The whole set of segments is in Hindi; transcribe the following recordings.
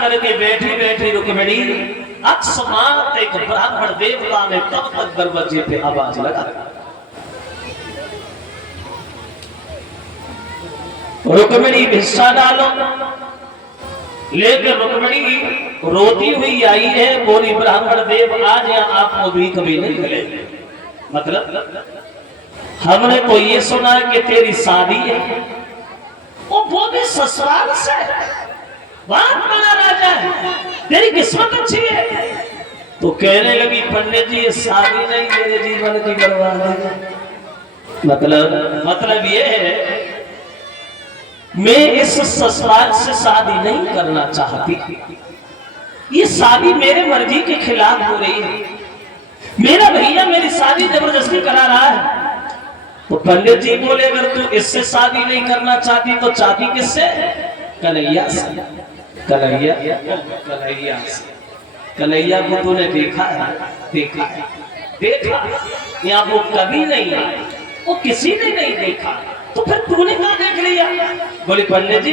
करके बैठी बैठी रुक्मिणी अकस्मात एक ब्राह्मण देवता ने तब तक दरवाजे पे आवाज लगा। रुक्मिणी भिक्षा डालो, लेकर रुक्मिणी रोती हुई आई है। बोली ब्राह्मण देव आज यहाँ आप भी कभी नहीं मिले। मतलब हमने तो ये सुना है कि तेरी शादी है, वो भी ससुराल से, बहुत बड़ा राजा है, तेरी किस्मत अच्छी है। तो कहने लगी पंडित जी ये शादी नहीं मेरे जीवन की बर्बादी है। मतलब ये है मैं इस ससुराल से शादी नहीं करना चाहती। ये शादी मेरे मर्जी के खिलाफ हो रही है। मेरा भैया मेरी शादी जबरदस्ती करा रहा है। तो पंडित जी बोले अगर तू इससे शादी नहीं करना चाहती तो चाहती किससे? कन्हैया से। कन्हैया कन्हैया से। कन्हैया को तूने देखा है? देखा है, देखा। यहाँ वो कभी नहीं आए, वो किसी ने नहीं देखा, तो फिर तूने कहाँ देख लिया? बोली पंडित जी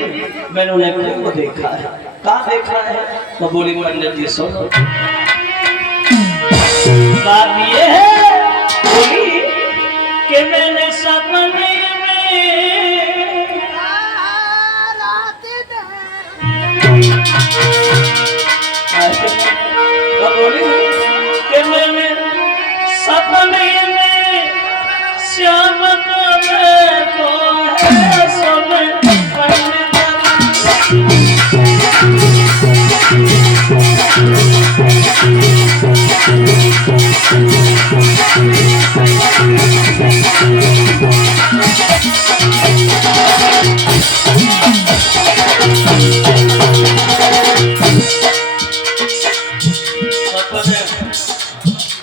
मैंने उन्हें खूब देखा है। कहाँ देखा है? तो बोली पंडित जी सुनो, बात ये है बोली कि मैंने सपने में बोली कि मैंने सपने में श्याम को है समय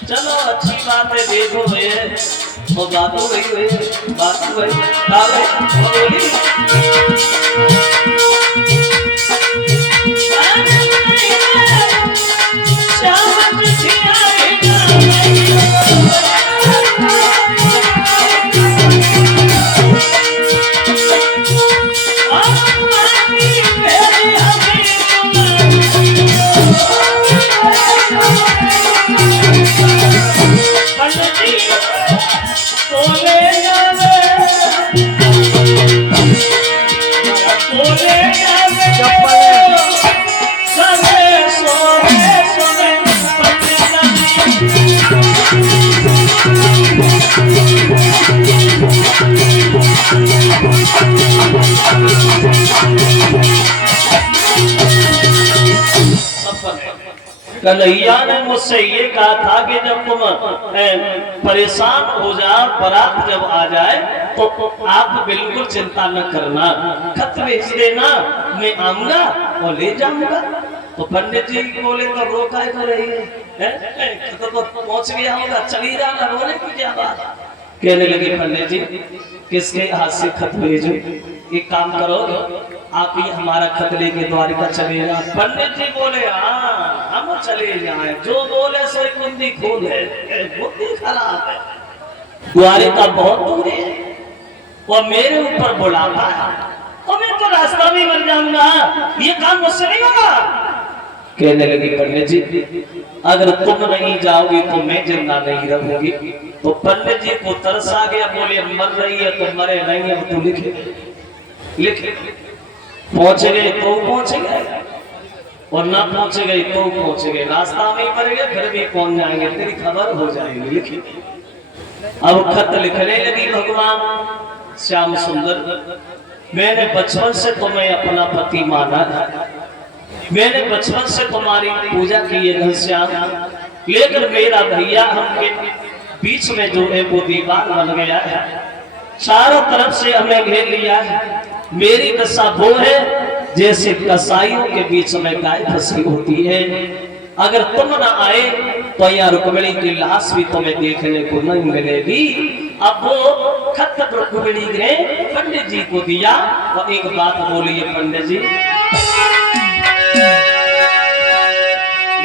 चलो अच्छी बात है, देखो भैया वो बात हो गई, बात हो गई। कन्हैया ने मुझसे ये कहा था कि जब तुम परेशान हो जाओ, बारात जब आ जाए तो आप बिल्कुल चिंता न करना, खत भेज देना, मैं आऊंगा और ले जाऊंगा। तो पंडित जी बोले तो रोका कर रही है, तो पहुंच गया होगा, चली जाना, रोने की क्या बात। कहने लगे पंडित जी किसके हाथ से खत भेजो? एक काम करो आप ही हमारा खत लेके द्वारिका चले जाओ। पंडित जी बोले हाँ हम चले जाए, जो बोले सो कुंडी खोले, बुद्धि खराब है, द्वारिका बहुत दूर है, वो मेरे ऊपर बुलाता है और मैं तो रास्ता में मर जाऊंगा, ये काम मुझसे नहीं होगा। कहने लगी पंडित जी अगर तुम नहीं जाओगी तो मैं जिंदा नहीं रहूंगी। तो पंडित जी को तरस आ गया, बोले मर रही है तो मरे नहीं, अब तू लिखे लिखे। पहुंच गए तो पहुंच गए और ना पहुंच गए तो पहुंच गए, रास्ता में मर गए फिर भी पहुंच जाएंगे, तेरी खबर हो जाएगी, लिखी। अब खत लिखने लगी भगवान श्याम सुंदर, मैंने बचपन से तुम्हें अपना पति माना था, मैंने बचपन से तुम्हारी पूजा की है घनश्याम, लेकिन मेरा भैया हमके बीच में जो है वो दीवार बन गया है, चारों तरफ से हमें घेर लिया है। मेरी दशा वो है जैसे कसाईयों के बीच में गाय फंसी होती है। अगर तुम न आए तो यहाँ रुक्मिणी की लाश भी तुम्हें देखने को नहीं मिलेगी। अब वो खत रुक्मिणी ने पंडित जी को दिया और एक बात बोली है पंडित जी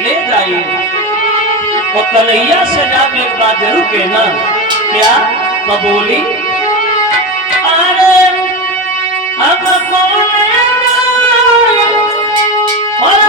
ले जाइए, और कन्हैया से जाके एक बात जरूर कहना, क्या? तो बोली अरे अब और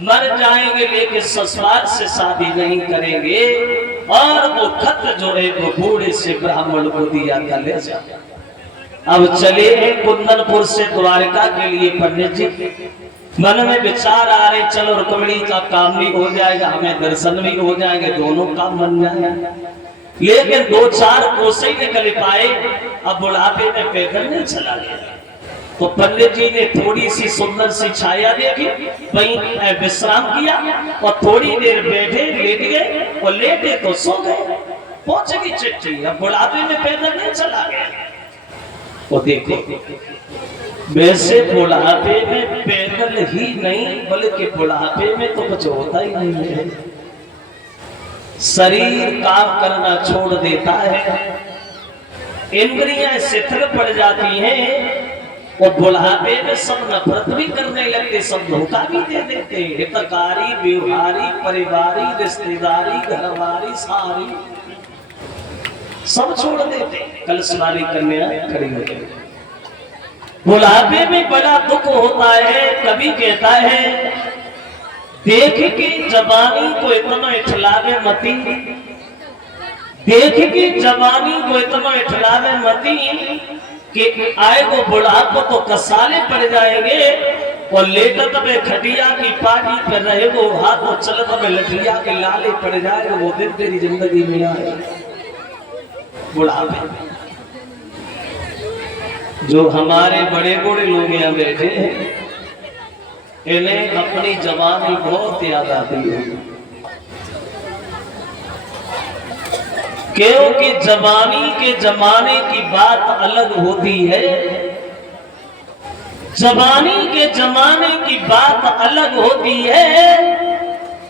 मर जाएंगे लेकिन ससुराल से शादी नहीं करेंगे। और वो खत जो है वो बूढ़े से ब्राह्मण को दिया था, ले जा। अब चले हैं कुंदनपुर से द्वारका के लिए पंडित जी। मन में विचार आ रहे, चलो रुक्मिणी का काम भी हो जाएगा, हमें दर्शन भी हो जाएंगे, दोनों काम बन जाएगा। लेकिन 2-4 कोसे निकल पाए। अब बुढ़ापे में पैदल नहीं चला गया। तो पंडित जी ने थोड़ी सी सुंदर सी छाया देखी, वहीं विश्राम किया और थोड़ी देर बैठे, लेट गए और लेटे तो सो गए। पहुंच गई चिट्ठी। अब बुढ़ापे में पैदल नहीं चला गया। वो देखो, वैसे बुढ़ापे में पैदल ही नहीं बल्कि बुढ़ापे में तो कुछ होता ही नहीं है। शरीर काम करना छोड़ देता है, इंद्रियां शिथिल पड़ जाती हैं और बुढ़ापे में सब नफरत भी करने लगते, सब धोखा भी दे देते। हितकारी, व्यवहारी, परिवारी, रिश्तेदारी, घरवारी, सारी सब छोड़ देते। कल सवारी कन्या खड़ी हो गई। बुढ़ापे में बड़ा दुख होता है। कभी कहता है, देख के जवानी को इतना इठलावे मती, देख के जवानी को इतना इठलावे मती कि आए वो बुढ़ापा तो कसाले पड़ जाएंगे। और लेटत में खटिया की पाटी पर रहे वो हाथ और चलत में लठिया के लाले पड़ जाएगा। वो दिन तेरी जिंदगी में आए बुढ़ापे। जो हमारे बड़े बड़े लोग यहाँ बैठे हैं, इन्हें अपनी जवानी बहुत याद आती है, क्योंकि जवानी के जमाने की बात अलग होती है। जवानी के जमाने की बात अलग होती है।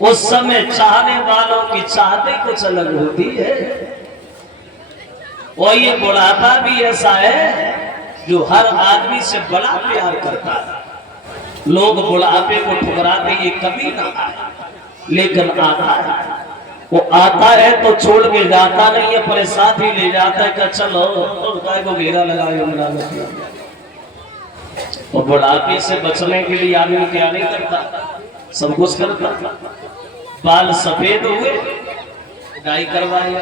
उस समय चाहने वालों की चाहते कुछ अलग होती है। और ये बुढ़ापा भी ऐसा है जो हर आदमी से बड़ा प्यार करता है। लोग बुढ़ापे को ठुकराते ये कभी ना आए, लेकिन आता है। वो आता है तो छोड़ के जाता नहीं है, पर साथ ही ले जाता है कि चलो को घेरा लगाए। और बुढ़ापे से बचने के लिए आदमी क्या नहीं करता, सब कुछ करता। बाल सफेद हुए, डाई करवाए,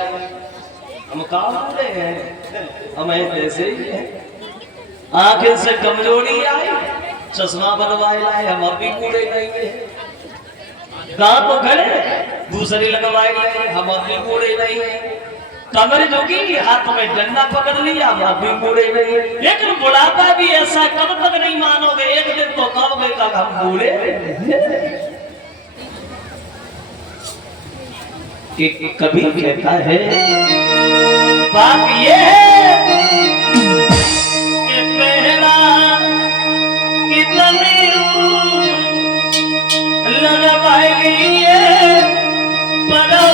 हम काम बोले हैं, हम ऐसे ही हैं। आंखें से कमजोरी आई, चश्मा बनवाए लाए, हम अभी बूढ़े नहीं है। दांत गले, दूसरे लगवाए लाए, हम अभी बूढ़े नहीं है। कमर झुकी, हाथ में डंडा पकड़ लिया, हम अभी बूढ़े नहीं है। लेकिन बुढ़ापा भी ऐसा, कब तक नहीं मानोगे, एक दिन तो कहोगे कब हम बूढ़े। कभी कहता है बात ये है कि पहला कितने लगवाई बड़ा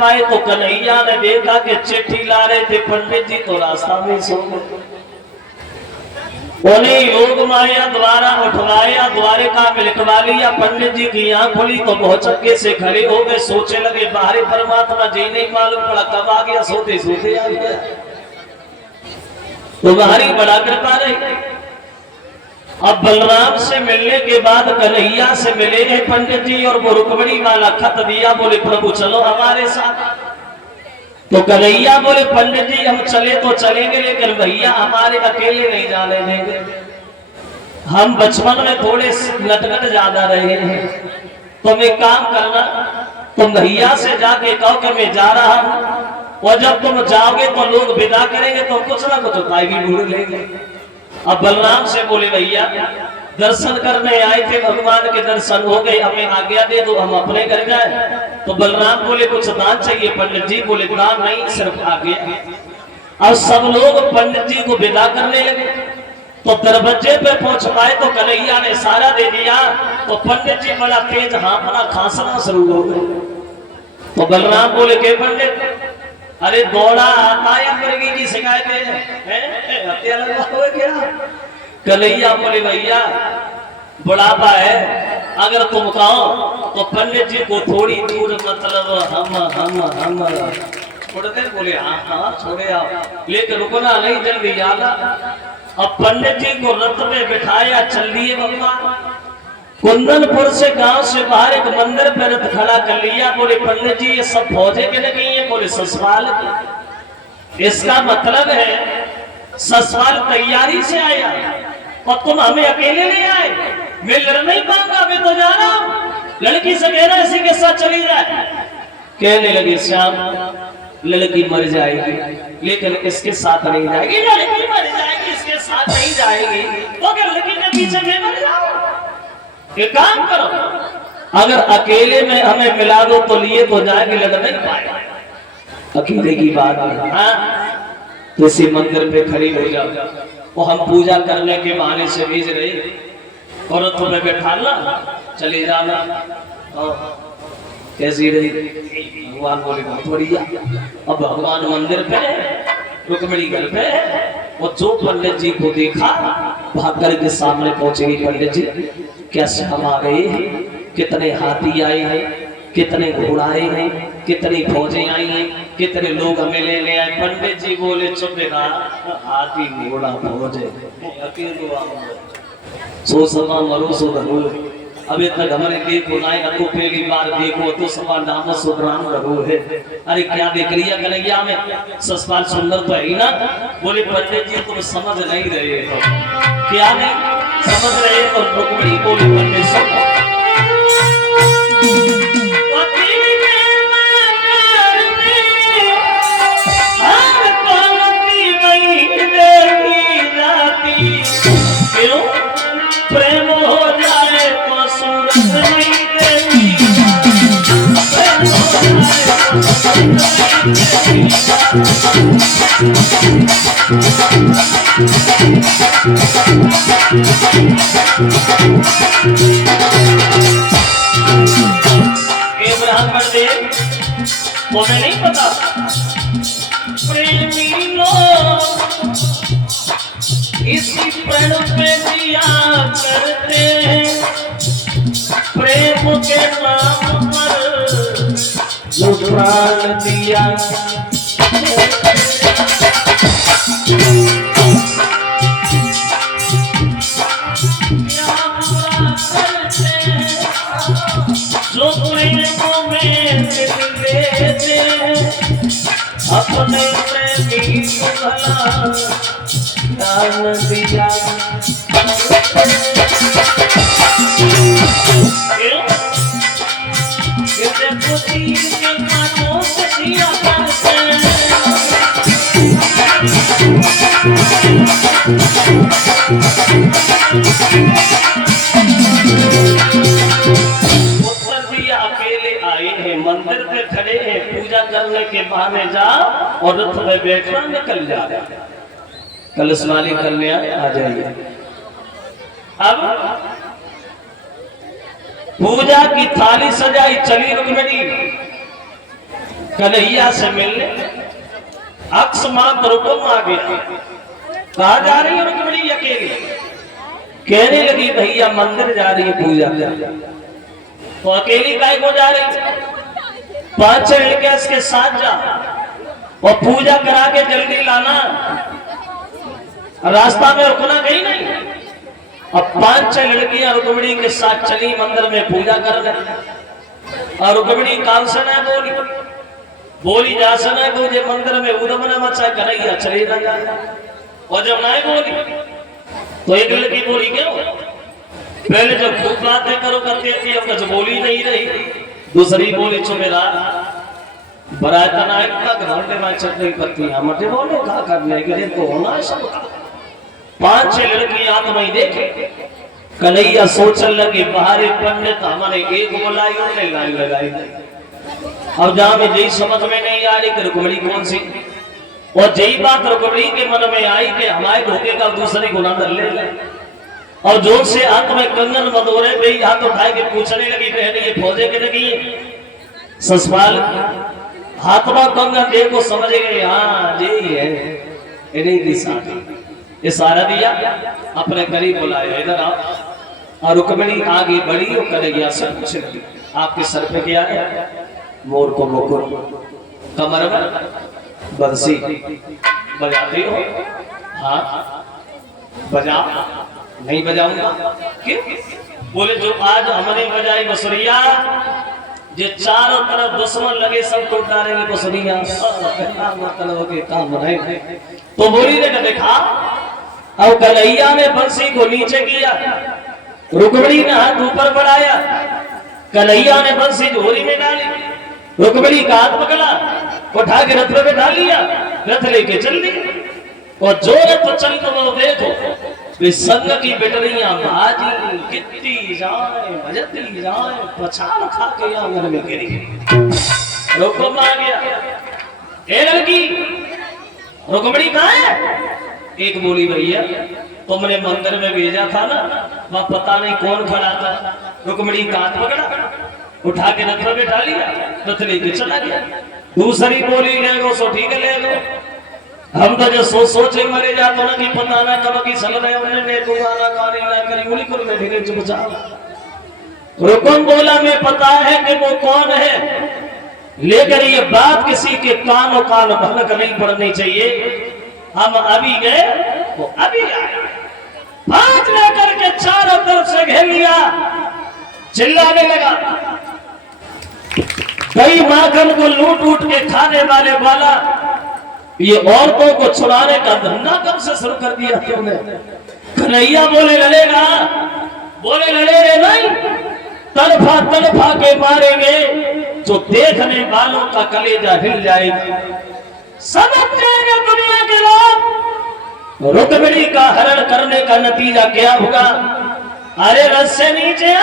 पाए तो कन्हैया ने देखा कि चिट्ठी ला रहे थे पंडित जी तो रास्ता में सो गए। उन्हें योग माया द्वारा उठवाया, द्वारिका में लिखवा लिया। पंडित जी की आंख खुली तो बहुत चक्के से खड़े हो गए, सोचे लगे बाहरी परमात्मा जी नहीं मालूम पड़ा कब आ गया, सोते सोते आ गया। तुम्हारी बड़ा कृपा रही। अब बलराम से मिलने के बाद कन्हैया से मिले हैं पंडित जी और वो रुक्मिणी वाला खत दिया, बोले प्रभु चलो हमारे साथ। तो कन्हैया बोले पंडित जी हम चले तो चलेंगे लेकिन भैया हमारे अकेले नहीं जाने देंगे, हम बचपन में थोड़े नटखट ज्यादा रहे हैं। तुम एक काम करना, तुम भैया से जाके कहो कि मैं जा रहा हूं और जब तुम जाओगे तो लोग विदा करेंगे तो कुछ ना कुछ उपाय भी ढूंढ लेंगे। अब बलराम से बोले भैया दर्शन करने आए थे, भगवान के दर्शन हो गए, हमें आज्ञा दे दो हम अपने घर जाए। तो बलराम बोले कुछ दान चाहिए? पंडित जी बोले दान नहीं सिर्फ आज्ञा। अब सब लोग पंडित जी को विदा करने लगे तो दरवाजे पे पहुंच पाए तो कन्हैया ने इशारा दे दिया तो पंडित जी बड़ा तेज हांफना खांसना शुरू हो गए। तो बलराम बोले के पंडित अरे दौड़ा आता है मुर्गी की शिकायत है, हत्या लगा हुआ क्या? कन्हैया बोले भैया बुढ़ापा है, अगर तुम कहो तो पंडित जी को थोड़ी दूर मतलब हम छोड़ते। बोले हाँ छोड़े आओ, लेकिन रुकना नहीं जल्दी आना। अब पंडित जी को रथ में बिठाया, चल दिए भगवान। कुंदनपुर से गांव से बाहर एक मंदिर पर रथ खड़ा कर लिया। बोले पंडित जी ये सब फौजे के लगे हैं? बोले ससुराल के। इसका मतलब है ससुराल तैयारी से आया और तुम हमें अकेले ले आए, मैं लड़ नहीं पाऊंगा, मैं तो जा रहा हूं। लड़की से कहना इसी के साथ चली जाए। कहने लगे श्याम लड़की मर जाएगी लेकिन इसके साथ नहीं जाएगी। लड़की मर जाएगी इसके साथ नहीं जाएगी तो क्या लड़की के पीछे मैं मर जाऊं? एक काम करो, अगर अकेले में हमें मिला दो तो लिए तो जाएगी, लड़ नहीं पाएगा। अकेले की बात है। हाँ तो इसी मंदिर पे खड़ी हो जाओ और हम पूजा करने के बहाने से भेज रहे और तुम्हें बैठाना चले जाना। कैसी रही? भगवान बोले बहुत बढ़िया। अब भगवान मंदिर पे रुक्मिणी घर पे और जो पंडित जी को देखा भाग के सामने पहुंचेगी। पंडित जी कैसे हम आ गए, कितने हाथी आए हैं, कितने घोड़ा आए हैं, कितनी फौजें आई हैं, कितने लोग हमें लेने आए। पंडित जी बोले चुप रहा, हाथी घोड़ा फौजे सो समा मरो सो धरो। अभी तक हमारे देखो नाई न तो पहली बार देखो तो समा नाम सुधराम रहो है। अरे क्या देख रही है कन्हैया में? ससुराल सुंदर तो है ही ना। बोले पंडित जी तुम समझ नहीं रहे हो। क्या नहीं समझ रहे? तो रुक्मिणी बोली पंडित सब प्रेम हो जाए तो सूरत नहीं देती। ब्राह्मण देव तुम्हें नहीं पता प्रेमी लोग इसी प्रण पे दिया करते हैं, प्रेम के नाम पर जो प्राण दिया। जो प्रेम में देते अपने प्रेमी को भला दान दिया। उत्तर दिया अकेले आए हैं, मंदिर पे खड़े हैं, पूजा करने के बहाने जाओ और रथ में बैठना निकल जा। कलश वाली कन्या आ जाइए। अब पूजा की थाली सजाई, चली रुक्मिणी कन्हैया से मिलने अकस्मात रुकम आ गया। कहा जा रही है रुक्मिणी अकेली? कहने लगी भैया मंदिर जा रही है पूजा कर। तो अकेली काय को जा रही? 5-6 लड़के इसके साथ जा और पूजा करा के जल्दी लाना, रास्ता में रुकना कहीं नहीं। अब 5-6 लड़कियां रुक्मिणी के साथ चली मंदिर में पूजा कर रही। और रुक्मिणी काल से न बोली जा सना को जे मंदिर में उदम न मचा कन्हैया चले ना जाए। और जब नहीं बोली तो एक लड़की बोली क्यों? पहले जब खूब बातें करो करती थी, अब कुछ बोली नहीं रही। दूसरी बोली चुमेरा बराता नायक का घंटे में चटनी पत्ती हमटे बोलो का करने के लिए तो होना है सब। 5-6 लड़कियां तो नहीं देखे। कन्हैया सोचने लगे बाहरी पंडित हमारे एक बुलाई उन्हें लाइन लगाई। अब जहां में यही समझ में नहीं आ रही कि रुक्मिणी कौन सी, और यही बात रुक्मिणी के मन में आई कि हमारे धोखे का दूसरी गुना कर ले। और जोर से हाथ में कंगन मदोरे गई, हाथ उठाए के पूछने लगी बहन ये फौजे के लगी? ससपाल हाथ में कंगन देखो समझ गए हाँ यही है इन्हीं की शादी। इशारा दिया अपने करीब बुलाया इधर आओ। और रुक्मिणी आगे बढ़ी और कन्हैया से पूछने लगी आपके सर पे क्या है? मोर को मुकुट, कमर में बंसी, बजाती हो? हाँ बजा। नहीं बजाऊंगा। क्यों? बोले जो आज हमने बजाई बसुरिया जो चारों तरफ दुश्मन लगे सब टूट डालेंगे बसुरिया। मतलब के काम नहीं। तो बोली ने देखा अब कन्हैया ने बंसी को नीचे किया, रुक्मिणी ने हाथ ऊपर बढ़ाया, कन्हैया ने बंसी झोली में डाली, रुक्मिणी का हाथ पकड़ा, उठा के रथ पे बैठा लिया, रथ लेके चल दी। और जो रथ चल तो देखो वे संग की बेटरियां भाजी कितनी जाए भजती जाए, पछाड़ खा के आंगन में गिरी। रुक्म आ गया, ए लड़की रुक्मिणी कहाँ है? एक बोली भैया तुमने मंदिर में भेजा था ना, वह पता नहीं कौन खड़ा था। रुक्मिणी का हाथ पकड़ा, उठा के रथ पे बैठा लिया, रथ लेके चला गया। दूसरी बोली ले गो सो ठीक है ले लो। हम तो जो सोचे मरे जाते ना कि पता ना कब की सल रहे उन्हें ने को गाना गाने ना करी बोली कर मैं धीरे चुप जा। रुकम बोला मैं पता है कि वो कौन है, लेकर ये बात किसी के कानों कान भनक नहीं पड़नी चाहिए। हम अभी गए वो अभी आए, भाग लेकर के चारों तरफ से घेर लिया, चिल्लाने लगा कई माखन को लूट उठ के खाने वाले वाला ये औरतों को छुड़ाने का धंधा कब से शुरू कर दिया तुमने? कन्हैया बोले लड़ेगा, बोले लड़े नहीं, तड़फा तड़फा के मारेंगे जो देखने वालों का कलेजा हिल जाएगा। समझ जाएंगे दुनिया के लोग रुक्मिणी का हरण करने का नतीजा क्या होगा। अरे रथ से नीचे आ।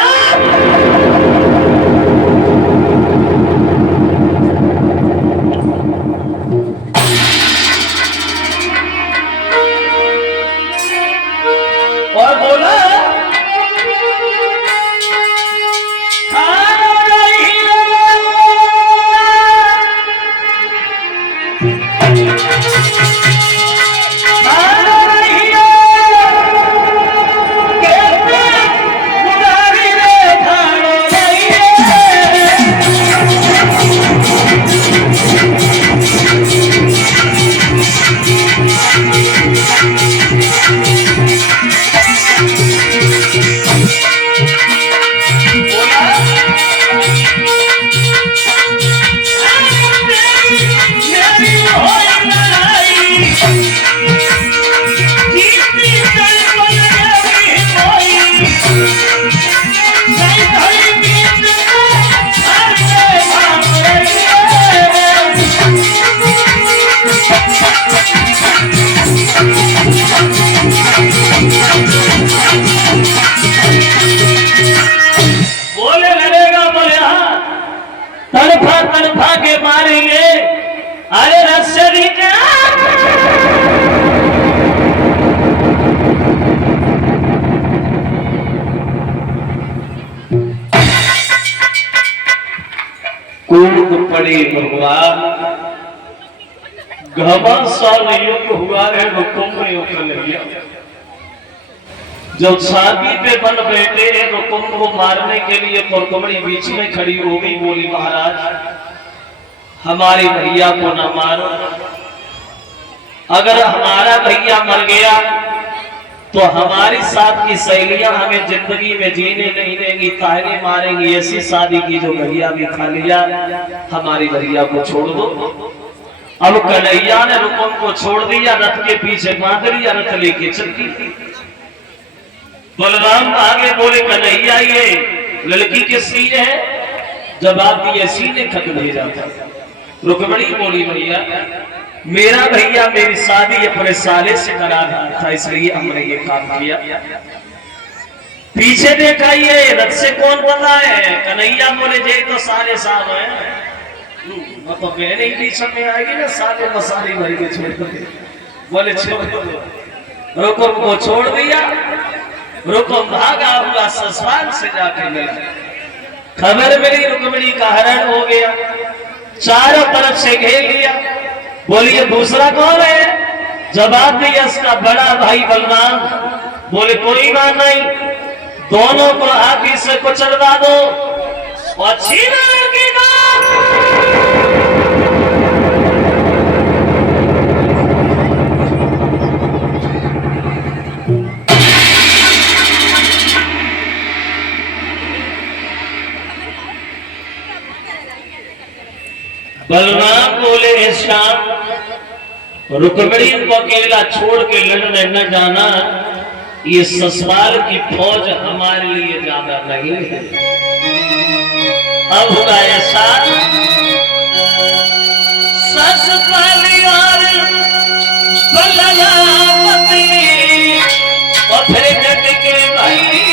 और बोला तड़फा के मारेंगे। अरे रस्से नीचे कूद पड़े भगवान घमासान युग हुआ है रुकुम में कन्हैया। जब शादी पे बन बैठे रुकुम को मारने के लिए कुरकुमड़ी बीच में खड़ी हो गई, बोली महाराज हमारे भैया को न मारो, अगर हमारा भैया मर गया तो हमारी साथ की सहेलियां हमें जिंदगी में जीने नहीं देंगी, ताने मारेंगी। ऐसी शादी की जो भैया भी खा लिया, हमारी भैया को छोड़ दो। अब कन्हैया ने रुकुम को छोड़ दिया, रथ के पीछे बांध लिया, रथ लेके चल दी। बलराम आगे बोले कन्हैया ये लड़की किसकी है? जवाब दिए सीने खत भेजा था। रुक्मिणी बोली भैया मेरा भैया मेरी शादी अपने साले से करा रहा था, इसलिए हमने ये काम किया। पीछे देखा ये रथ से कौन बना है? कन्हैया बोले जे तो साले साहब है। तो कहने ही बीच में आएगी ना, साले मसाले भर के छोड़ दे। बोले छोड़ दो। रुकुम को छोड़ दिया, रुकुम भागा हुआ ससुराल से जाके मिला। खबर मिली रुक्मिणी का हरण हो गया, चारों तरफ से घेर लिया। बोलिए दूसरा कौन है? जवाब दिया इसका बड़ा भाई बलराम। बोले कोई बात नहीं, दोनों को आगे से कुचलवा दो और छीना लगेगा। बलराम बोले श्याम रुक्मिणी को अकेला छोड़ के लड़ने न जाना, ये ससुराल की फौज हमारे लिए ज्यादा नहीं है। अब हुआ ऐसा ससुराल और बलरामती और फिर जग के भाई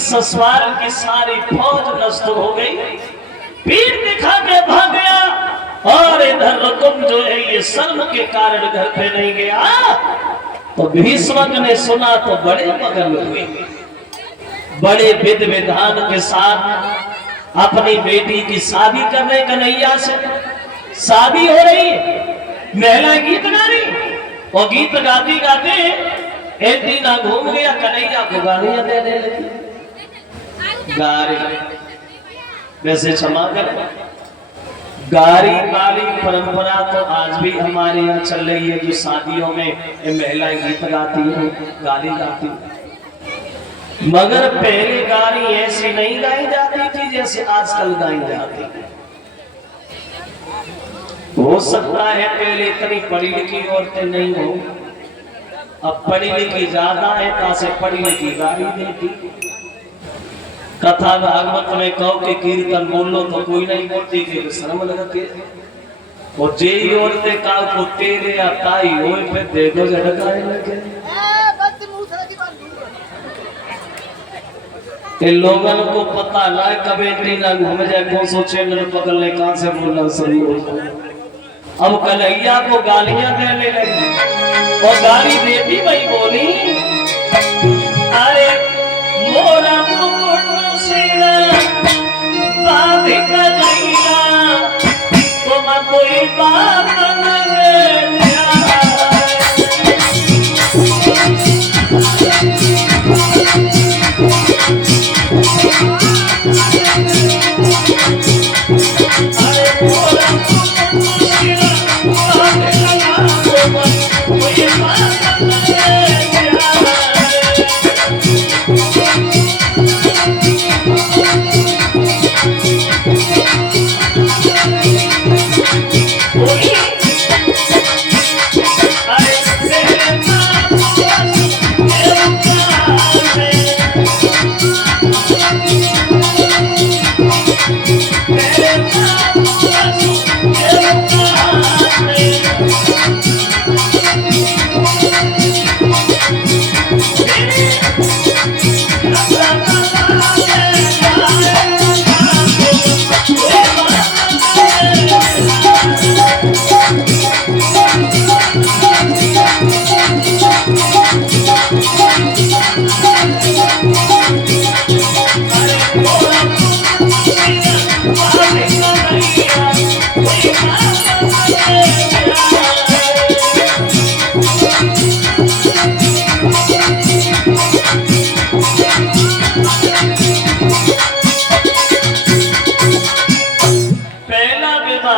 ससुराल की सारी फौज नष्ट हो गई, पीठ दिखा के भाग गया। और इधर रुकुम जो है ये शर्म के कारण घर पे नहीं गया। तो भीष्म ने सुना तो बड़े मगन हुए, बड़े विध विधान के साथ अपनी बेटी की शादी करने कन्हैया से शादी हो रही है। महिला गीत गा रही और गीत गाती गाते एंटीना घूम गया, कन्हैया को गालियां देने लगी। गारी वैसे क्षमा कर, गारी वाली परंपरा तो आज भी हमारे यहाँ चल रही है, जो शादियों में महिलाएं गीत गाती हैं, गाली गाती हैं। मगर पहले गाली ऐसी नहीं गाई जाती थी जैसे आजकल गाई जाती है। हो सकता है पहले इतनी पढ़ी लिखी औरतें नहीं हो, अब पढ़ी लिखी ज्यादा है, तासे पढ़ी लिखी गाली देती। कथा भागवत में कहो कि कीर्तन बोलो तो कोई नहीं बोलती कि शर्म लगती है। और जे औरतें का को तेरे आताई होए पे देखो झटकाए लगे। इन लोगों को पता ना है कमेटी ना घूम जाए कौन सो चैनल पकड़ ले कहां से बोलना शुरू हो जाए। अब कन्हैया को गालियां देने लगी और गाली देती वही बोली, अरे मोरा मुकुट सिरा बांध कन्हैया तुम कोई बात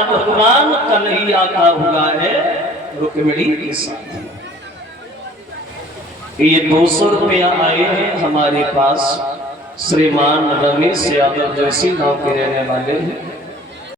भगवान कन्हैया का हुआ है रुक्मिणी के साथ। ये 200 रुपया आए हैं हमारे पास। श्रीमान रमेश यादव जोशी गांव के रहने वाले हैं।